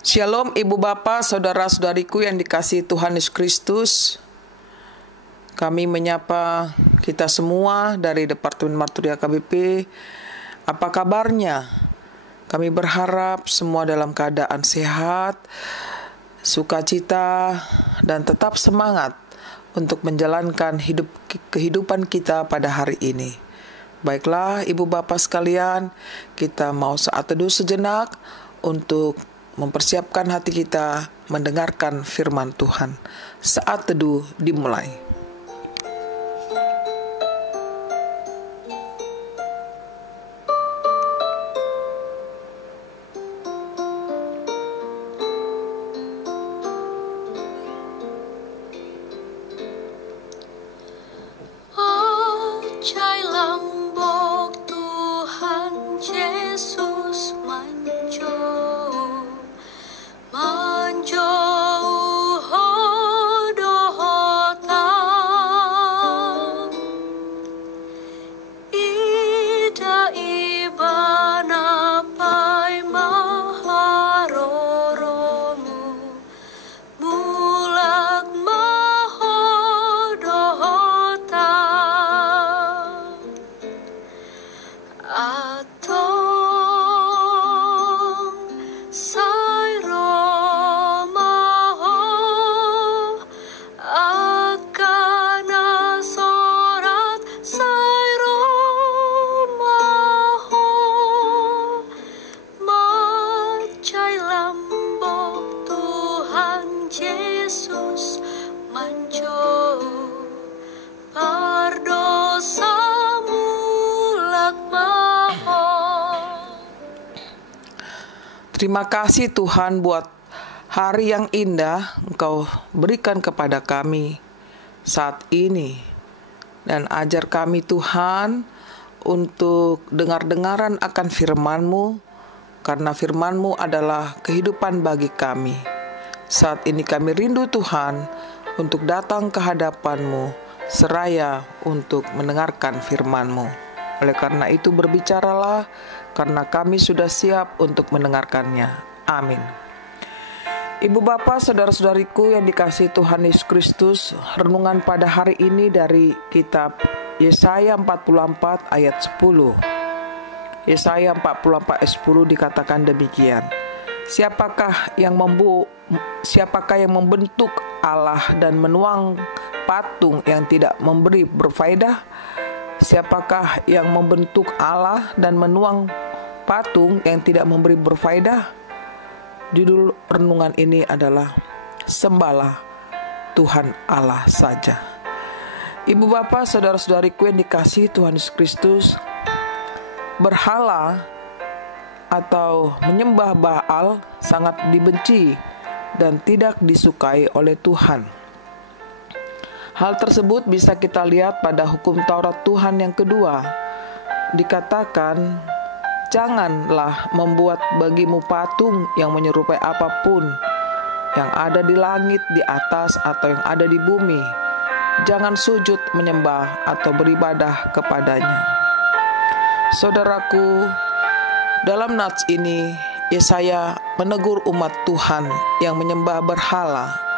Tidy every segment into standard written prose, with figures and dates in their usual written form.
Shalom Ibu Bapa, Saudara-saudariku yang dikasihi Tuhan Yesus Kristus. Kami menyapa kita semua dari Departemen Marturia KBP. Apa kabarnya? Kami berharap semua dalam keadaan sehat, sukacita, dan tetap semangat untuk menjalankan kehidupan kita pada hari ini. Baiklah Ibu Bapa sekalian, kita mau saat teduh sejenak untuk mempersiapkan hati kita mendengarkan firman Tuhan. Saat teduh dimulai. Terima kasih Tuhan buat hari yang indah Engkau berikan kepada kami saat ini. Dan ajar kami Tuhan untuk dengar-dengaran akan firman-Mu, karena firman-Mu adalah kehidupan bagi kami. Saat ini kami rindu Tuhan untuk datang ke hadapan-Mu, seraya untuk mendengarkan firman-Mu. Oleh karena itu berbicaralah, karena kami sudah siap untuk mendengarkannya. Amin. Ibu Bapa, saudara-saudariku yang dikasihi Tuhan Yesus Kristus, renungan pada hari ini dari kitab Yesaya 44 ayat 10. Yesaya 44 ayat 10 dikatakan demikian. Siapakah yang membentuk Allah dan menuang patung yang tidak memberi berfaedah? Siapakah yang membentuk Allah dan menuang patung yang tidak memberi berfaedah? Judul renungan ini adalah Sembahlah Tuhan Allah saja. Ibu Bapa, saudara-saudariku yang dikasihi Tuhan Yesus Kristus, berhala atau menyembah Baal sangat dibenci dan tidak disukai oleh Tuhan. Hal tersebut bisa kita lihat pada hukum Taurat Tuhan yang kedua. Dikatakan, janganlah membuat bagimu patung yang menyerupai apapun yang ada di langit, di atas, atau yang ada di bumi. Jangan sujud menyembah atau beribadah kepadanya. Saudaraku, dalam nats ini Yesaya menegur umat Tuhan yang menyembah berhala,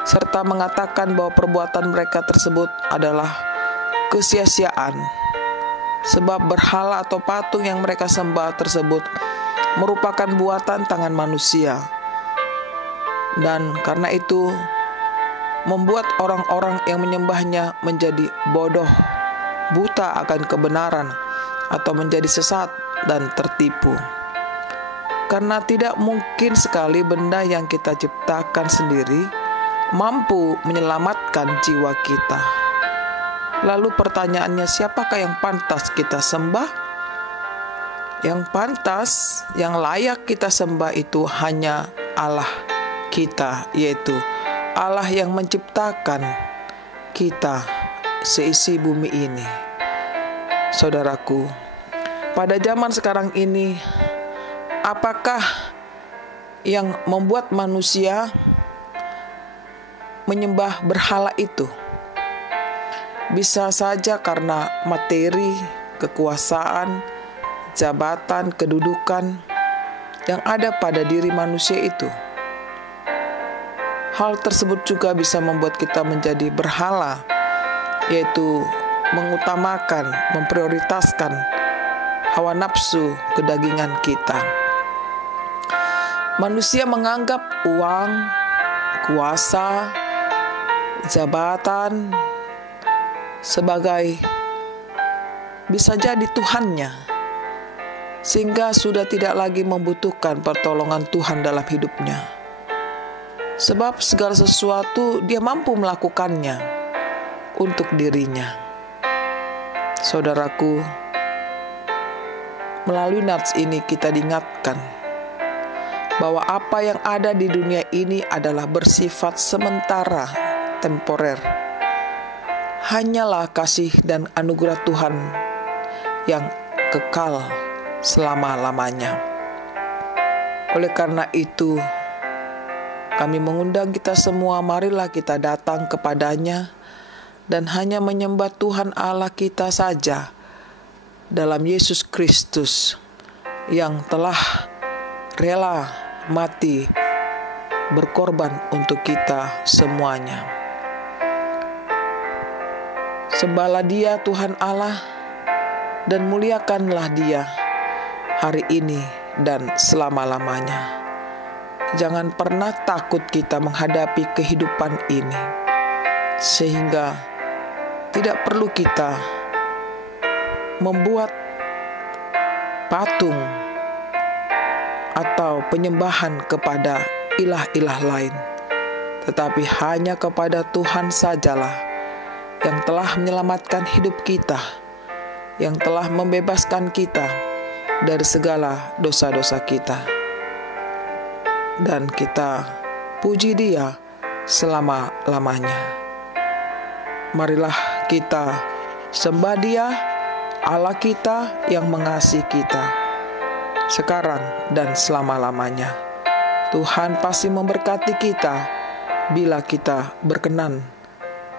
serta mengatakan bahwa perbuatan mereka tersebut adalah kesia-siaan. Sebab berhala atau patung yang mereka sembah tersebut merupakan buatan tangan manusia. Dan karena itu membuat orang-orang yang menyembahnya menjadi bodoh, buta akan kebenaran, atau menjadi sesat dan tertipu. Karena tidak mungkin sekali benda yang kita ciptakan sendiri mampu menyelamatkan jiwa kita. Lalu pertanyaannya, siapakah yang pantas kita sembah? Yang pantas, yang layak kita sembah itu hanya Allah kita, yaitu Allah yang menciptakan kita seisi bumi ini. Saudaraku, pada zaman sekarang ini, apakah yang membuat manusia menyembah berhala itu? Bisa saja karena materi, kekuasaan, jabatan, kedudukan, yang ada pada diri manusia itu. Hal tersebut juga bisa membuat kita menjadi berhala, yaitu mengutamakan, memprioritaskan hawa nafsu kedagingan kita. Manusia menganggap uang, kuasa, jabatan sebagai bisa jadi Tuhannya, sehingga sudah tidak lagi membutuhkan pertolongan Tuhan dalam hidupnya. Sebab segala sesuatu dia mampu melakukannya untuk dirinya. Saudaraku, melalui nats ini kita diingatkan bahwa apa yang ada di dunia ini adalah bersifat sementara, temporer. Hanyalah kasih dan anugerah Tuhan yang kekal selama-lamanya. Oleh karena itu, kami mengundang kita semua, marilah kita datang kepadanya dan hanya menyembah Tuhan Allah kita saja dalam Yesus Kristus yang telah rela mati berkorban untuk kita semuanya. Sembahlah Dia Tuhan Allah dan muliakanlah Dia hari ini dan selama-lamanya. Jangan pernah takut kita menghadapi kehidupan ini, sehingga tidak perlu kita membuat patung atau penyembahan kepada ilah-ilah lain, tetapi hanya kepada Tuhan sajalah yang telah menyelamatkan hidup kita, yang telah membebaskan kita dari segala dosa-dosa kita. Dan kita puji Dia selama-lamanya. Marilah kita sembah Dia, Allah kita yang mengasihi kita, sekarang dan selama-lamanya. Tuhan pasti memberkati kita bila kita berkenan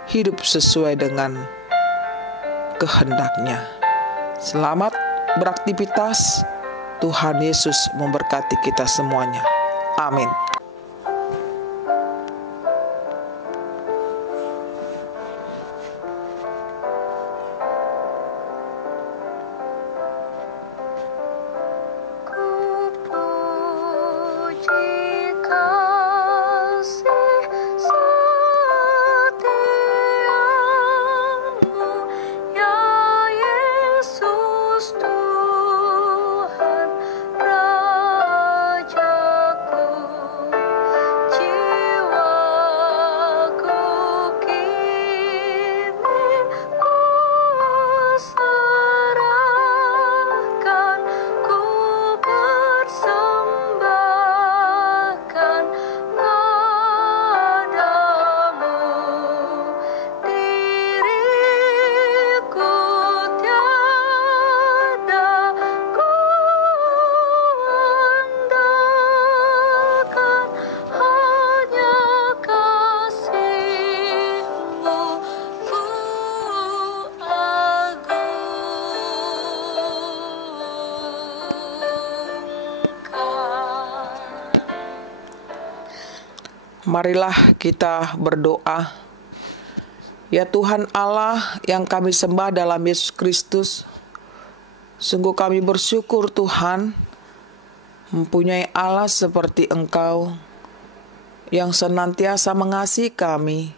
hidup sesuai dengan kehendak-Nya. Selamat beraktivitas. Tuhan Yesus memberkati kita semuanya. Amin. Marilah kita berdoa. Ya Tuhan Allah yang kami sembah dalam Yesus Kristus, sungguh kami bersyukur Tuhan mempunyai Allah seperti Engkau yang senantiasa mengasihi kami,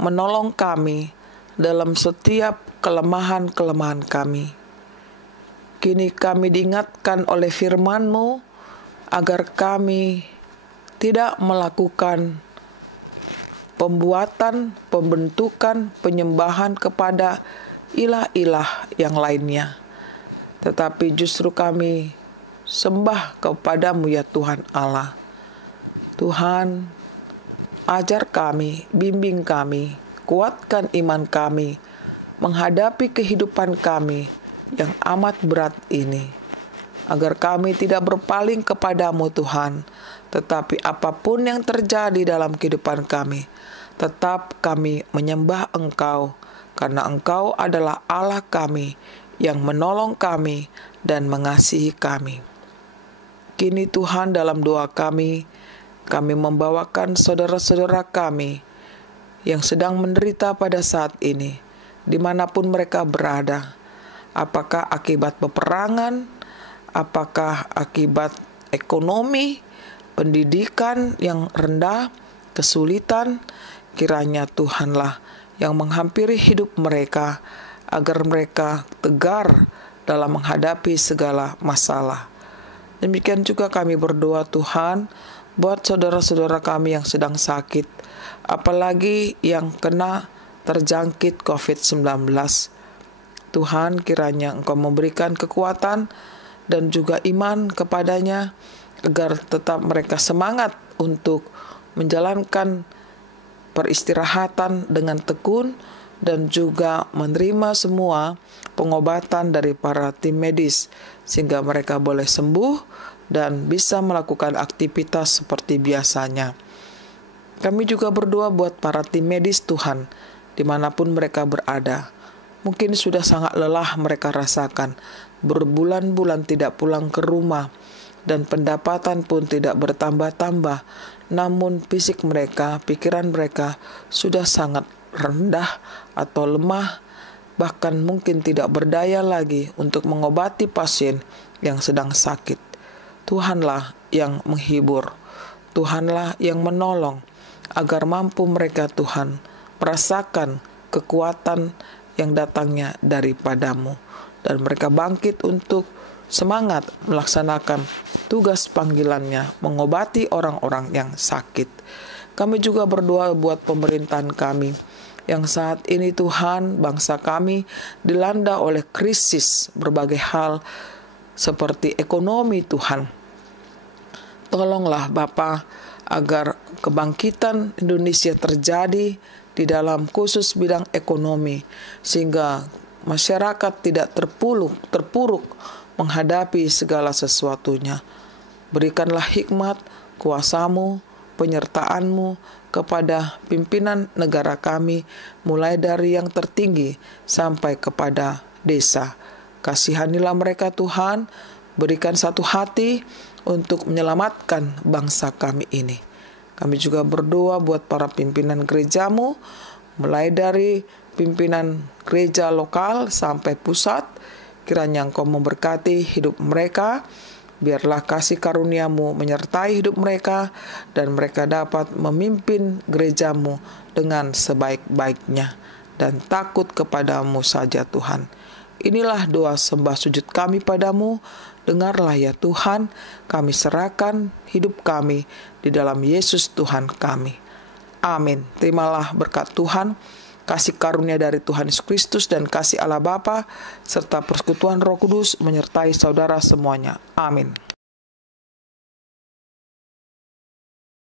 menolong kami dalam setiap kelemahan-kelemahan kami. Kini kami diingatkan oleh firman-Mu agar kami tidak melakukan pembuatan, pembentukan, penyembahan kepada ilah-ilah yang lainnya, tetapi justru kami sembah kepada-Mu ya Tuhan Allah. Tuhan, ajar kami, bimbing kami, kuatkan iman kami menghadapi kehidupan kami yang amat berat ini, agar kami tidak berpaling kepada-Mu Tuhan, tetapi apapun yang terjadi dalam kehidupan kami, tetap kami menyembah Engkau, karena Engkau adalah Allah kami yang menolong kami dan mengasihi kami. Kini Tuhan, dalam doa kami membawakan saudara-saudara kami yang sedang menderita pada saat ini, dimanapun mereka berada. Apakah akibat peperangan, apakah akibat ekonomi, pendidikan yang rendah, kesulitan, kiranya Tuhanlah yang menghampiri hidup mereka, agar mereka tegar dalam menghadapi segala masalah. Demikian juga kami berdoa Tuhan, buat saudara-saudara kami yang sedang sakit, apalagi yang kena terjangkit COVID-19. Tuhan, kiranya Engkau memberikan kekuatan dan juga iman kepadanya, agar tetap mereka semangat untuk menjalankan peristirahatan dengan tekun dan juga menerima semua pengobatan dari para tim medis, sehingga mereka boleh sembuh dan bisa melakukan aktivitas seperti biasanya. Kami juga berdoa buat para tim medis Tuhan, dimanapun mereka berada. Mungkin sudah sangat lelah mereka rasakan, berbulan-bulan tidak pulang ke rumah, dan pendapatan pun tidak bertambah-tambah. Namun fisik mereka, pikiran mereka sudah sangat rendah atau lemah, bahkan mungkin tidak berdaya lagi untuk mengobati pasien yang sedang sakit. Tuhanlah yang menghibur, Tuhanlah yang menolong, agar mampu mereka Tuhan merasakan kekuatan yang datangnya daripadamu, dan mereka bangkit untuk semangat melaksanakan tugas panggilannya, mengobati orang-orang yang sakit. Kami juga berdoa buat pemerintahan kami, yang saat ini Tuhan, bangsa kami dilanda oleh krisis berbagai hal seperti ekonomi Tuhan. Tolonglah Bapa, agar kebangkitan Indonesia terjadi di dalam khusus bidang ekonomi, sehingga masyarakat tidak terpuruk menghadapi segala sesuatunya. Berikanlah hikmat, kuasa-Mu, penyertaan-Mu kepada pimpinan negara kami, mulai dari yang tertinggi sampai kepada desa. Kasihanilah mereka Tuhan, berikan satu hati untuk menyelamatkan bangsa kami ini. Kami juga berdoa buat para pimpinan gereja-Mu, mulai dari pimpinan gereja lokal sampai pusat. Kiranya Engkau memberkati hidup mereka, biarlah kasih karunia-Mu menyertai hidup mereka, dan mereka dapat memimpin gereja-Mu dengan sebaik-baiknya, dan takut kepadamu saja Tuhan. Inilah doa sembah sujud kami padamu. Dengarlah ya Tuhan, kami serahkan hidup kami di dalam Yesus Tuhan kami. Amin. Terimalah berkat Tuhan, kasih karunia dari Tuhan Yesus Kristus, dan kasih Allah Bapa serta persekutuan Roh Kudus menyertai saudara semuanya. Amin.